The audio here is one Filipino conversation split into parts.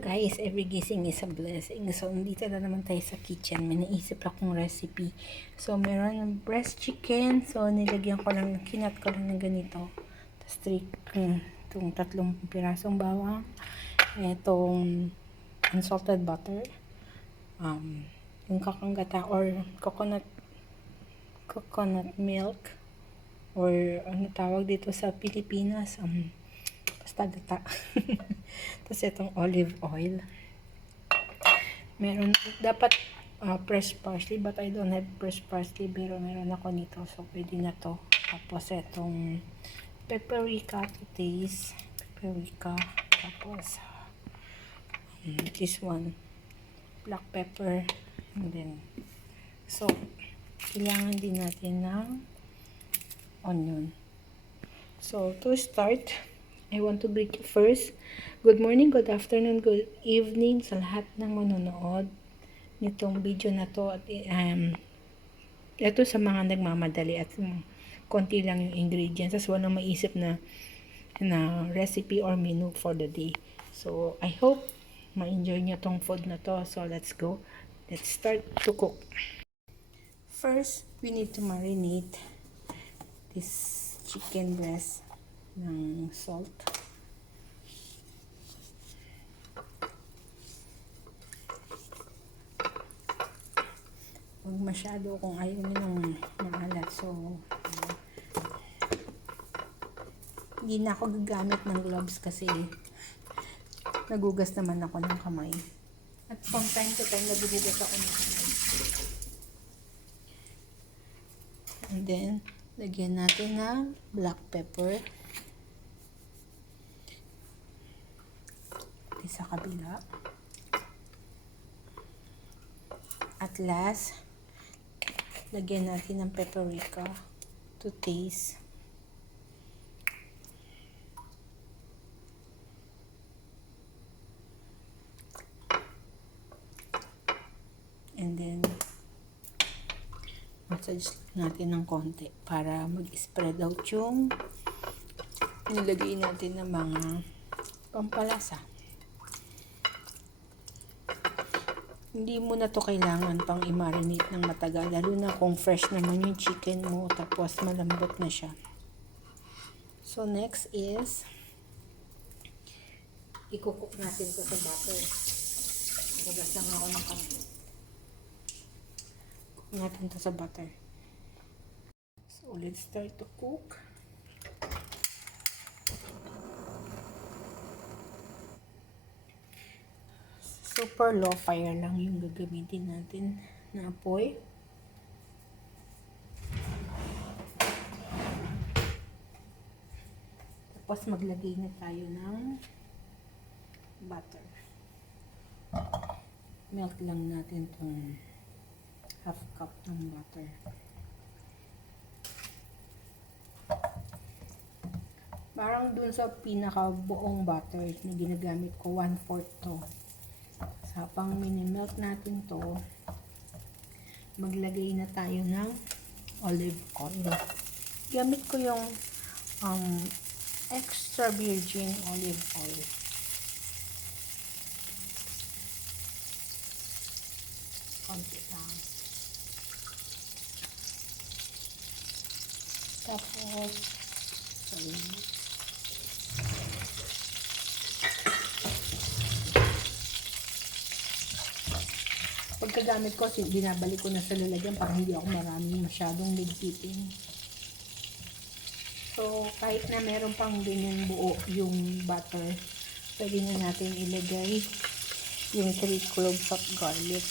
guys, every gising is a blessing. So, nandito na naman tayo sa kitchen. May naisip akong recipe. So, meron ng breast chicken. So, nilagyan ko lang, kinat ko lang ng ganito. Tapos, itong 3 pirasong bawang. Itong unsalted butter. Yung kakanggata or coconut milk. Or ano tawag dito sa Pilipinas? Basta gata. Tapos itong olive oil. Meron, dapat fresh parsley, but I don't have fresh parsley, pero meron ako nito, so pwede na to. Tapos itong paprika to taste. Paprika. Tapos, this one, black pepper. And then, so, kailangan din natin ng onion. So, to start, I want to greet you first. Good morning, good afternoon, good evening sa lahat ng manonood nitong video na to. At ito sa mga nagmamadali at konti lang yung ingredients. Tapos walang maisip na recipe or menu for the day. So, I hope ma-enjoy nyo tong food na to. So, let's go. Let's start to cook. First, we need to marinate this chicken breast ng salt. Huwag masyado kung ayaw nyo ng maalat. So, hindi na ako gagamit ng gloves kasi nagugas naman ako ng kamay. At from time to time, nagugugas ako ng kamay. And then, lagyan natin ng black pepper. Sa kabila. At last, lagyan natin ng paprika to taste. And then, massage natin ng konti para mag-spread out yung nilagay natin ng mga pampalasa. Hindi mo na to kailangan pang i-marinate ng matagal, lalo na kung fresh naman yung chicken mo tapos malambot na siya. So next is i-cook natin to sa butter. Hugas lang ako ng kamay. Cook natin to sa butter. So let's start to cook. Super low fire lang yung gagamitin natin na apoy. Tapos maglagay na tayo ng butter. Melt lang natin tong half cup ng butter. Parang dun sa pinaka buong butter na ginagamit ko, 1/4 to. Sa pang mini-melt natin to, maglagay na tayo ng olive oil. Gamit ko yung extra virgin olive oil. Konti lang. Tapos, pagkagamit ko, binabalik ko na sa lalagyan para hindi ako masyadong ligpitin. So, kahit na meron pang ganyan buo yung butter, pwede na natin ilagay yung 3 cloves of garlic.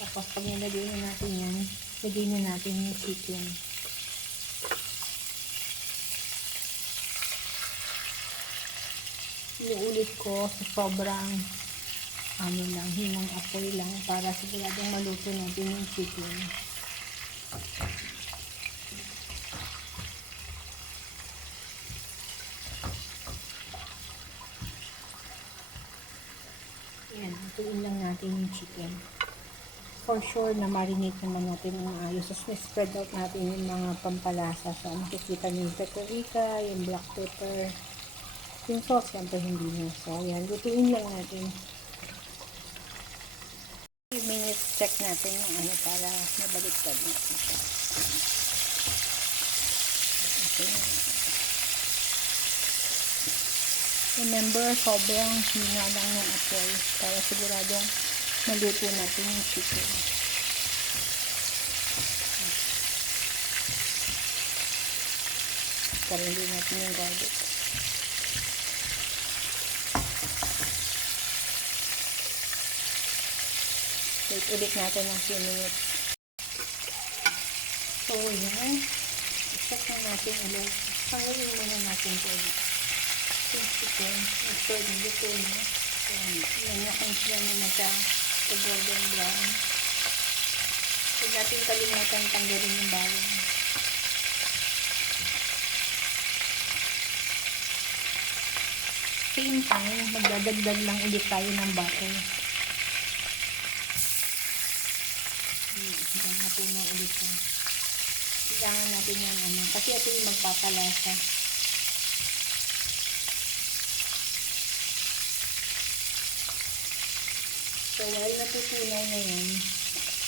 Tapos, pag nilagay na natin yan, lagay na natin yung chicken. Inuulit ko sa sobrang hinang apoy lang para siguradong maluto natin yung chicken. Ayan, lutuin lang natin yung chicken. for sure na marinate naman natin ng maayos. Tapos spread out natin yung mga pampalasa. So, makikita niyo yung paprika, yung black pepper, yung sauce, syempre hindi na. So, yan, lutuin lang natin. 3 minutes check natin yung ano para mabaliktad natin siya. Okay. Remember, sobrang hina lang ng apoy para siguradong maluto natin yung chicken. Karili natin yung garlic. Wait ulit natin ng few minutes. So, yan. I-check na natin ulit. Pangunin muna natin ito ulit. Yung chicken, mag-sure na dito na. Yan na kung sila na siya sa golden brown. Huwag natin kalimutan tanggalin yung bawang. Same time, magdadagdag lang ulit tayo ng butter. Hanggang natunaw ulit siya. Kailangan natin yung ano, kasi ito yung magpapalasa. So, while natutunaw na yun,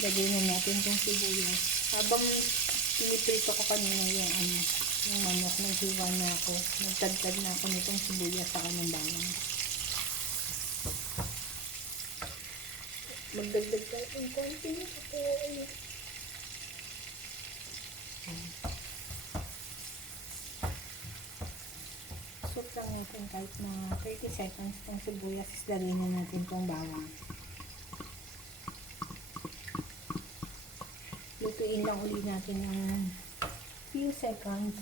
lagay na natin itong sibuyas. Habang piniprito ko kanina yung ano, yung manok, naghiwa na ako. Nagtagtag na ako nitong sibuyas sa kanang bawang. Magdagdag tayo ng konti. Soup lang natin kahit mga 30 seconds itong sibuyas. Lagay na natin itong bawang. Lutuin lang ulit natin ng few seconds.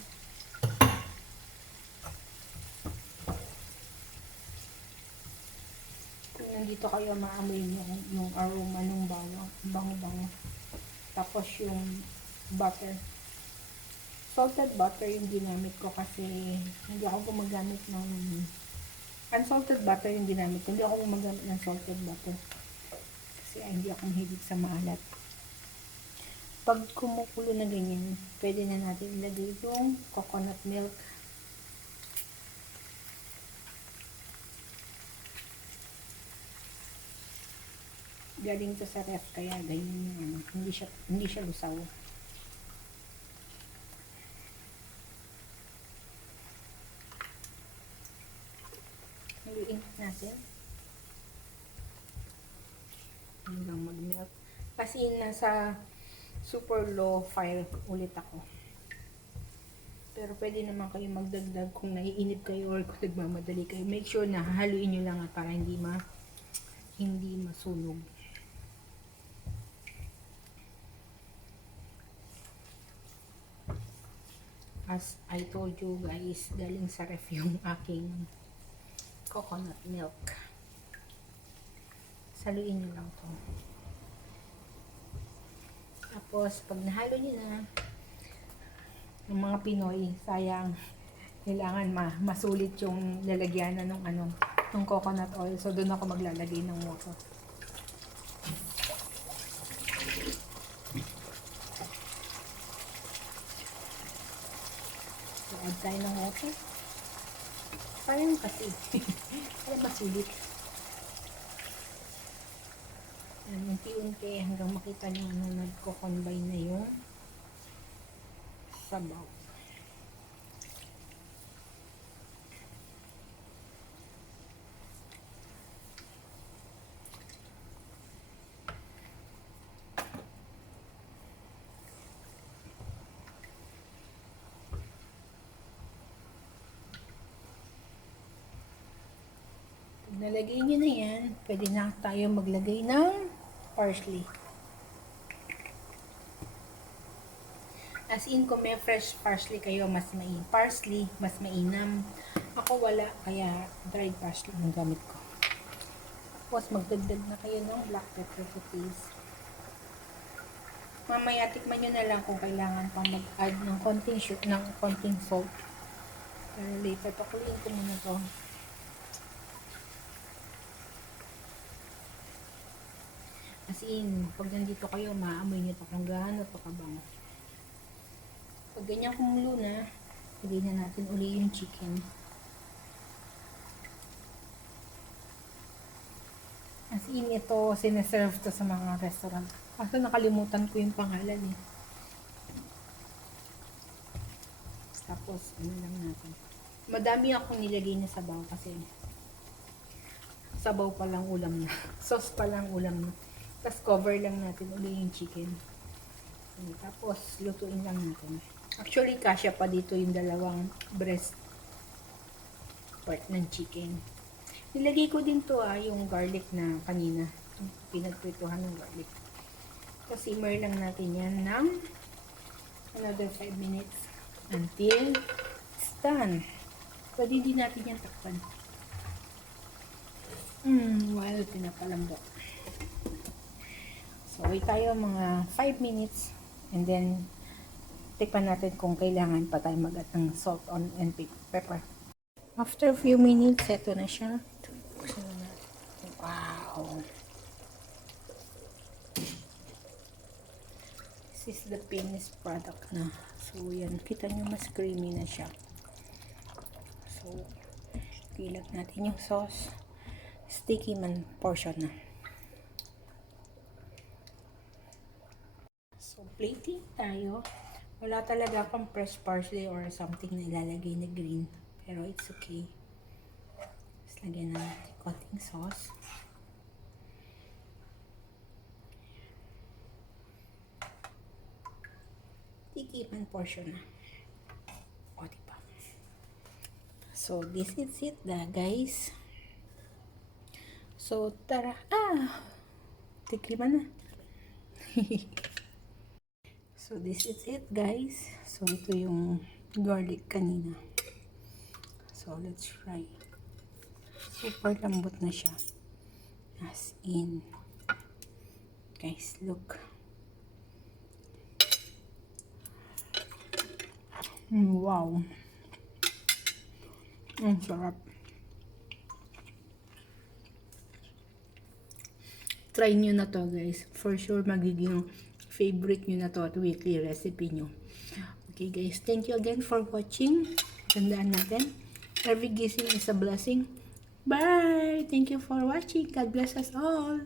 Kung nandito kayo, maamoy yung aroma ng bawang, bango-bango. Tapos yung butter. Salted butter yung ginamit ko kasi hindi ako gumagamit ng unsalted butter yung ginamit ko. Hindi ako gumagamit ng salted butter. Kasi hindi ako mahilig sa maalat. Pag kumukulo na ganyan, pwede na natin ilagay yung coconut milk. Galing to sa ref, kaya ganyan yung ano, hindi siya lusaw. Haluin natin. Hanggang mag-melt. Kasi nasa super low fire ulit ako. Pero pwede naman kayo magdagdag kung naiinip kayo or kung nagmamadali kayo. Make sure na haluin nyo lang para hindi masunog. As I told you guys, galing sa ref yung aking coconut milk. Saluin nyo lang to. Tapos, pag nahalo nyo na, ng mga Pinoy, sayang, kailangan masulit yung lalagyanan ng coconut oil. So, doon ako maglalagay ng water. So, add tayo ng water. Sayang kasi. Para masulit. Unti-unti hanggang makita nyo nagko-combine na yung sabaw. Pag nalagay nyo na yan, pwede na tayo maglagay ng parsley. As in, kung may fresh parsley kayo, mas mainam. Ako wala, kaya dried parsley ang gamit ko. Tapos, magdagdag na kayo ng black pepper to taste. Mamaya, tikman nyo na lang kung kailangan pang mag-add ng konting salt. Pero later, pakuliin ko muna to. As in, pag nandito kayo, maamoy nyo to kung gaano to kabango. Pag ganyan kumulo na, lagay na natin uli yung chicken. As in, ito, sineserve to sa mga restaurant. Kaso nakalimutan ko yung pangalan eh. Tapos, ano lang natin. Madami akong nilagay na sabaw kasi sabaw pa lang ulam na. Sauce pa lang ulam na. Tapos cover lang natin uli yung chicken. Tapos, lutuin lang natin. Actually, kasya pa dito yung dalawang breast part ng chicken. Nilagay ko din to yung garlic na kanina. Pinagprituhan ng garlic. Tapos, simmer lang natin yan ng another 5 minutes until it's done. Pwede din natin yan takpan. While pinapalambot. So, wait tayo mga 5 minutes and then tikpan natin kung kailangan pa tayo mag-add ng salt and pepper. After a few minutes, eto na siya. Wow! This is the finished product na. So, yan. Kita nyo mas creamy na siya. So, ilag natin yung sauce. Sticky man portion na. So, plating tayo. Wala talaga akong fresh parsley or something na ilalagay na green. Pero it's okay. Tapos lagyan na natin konting sauce. Sticky man portion na. O, diba? So, this is it na, guys. So, tara. Tikliman na. So, this is it, guys. So, ito yung garlic kanina. So, let's try. Super lambot na siya. As in. Guys, look. Wow. Ang sarap. Try nyo na to, guys. For sure, magiging favorite nyo na to at weekly recipe nyo. Okay, guys. Thank you again for watching. Tandaan natin. Every gising is a blessing. Bye! Thank you for watching. God bless us all.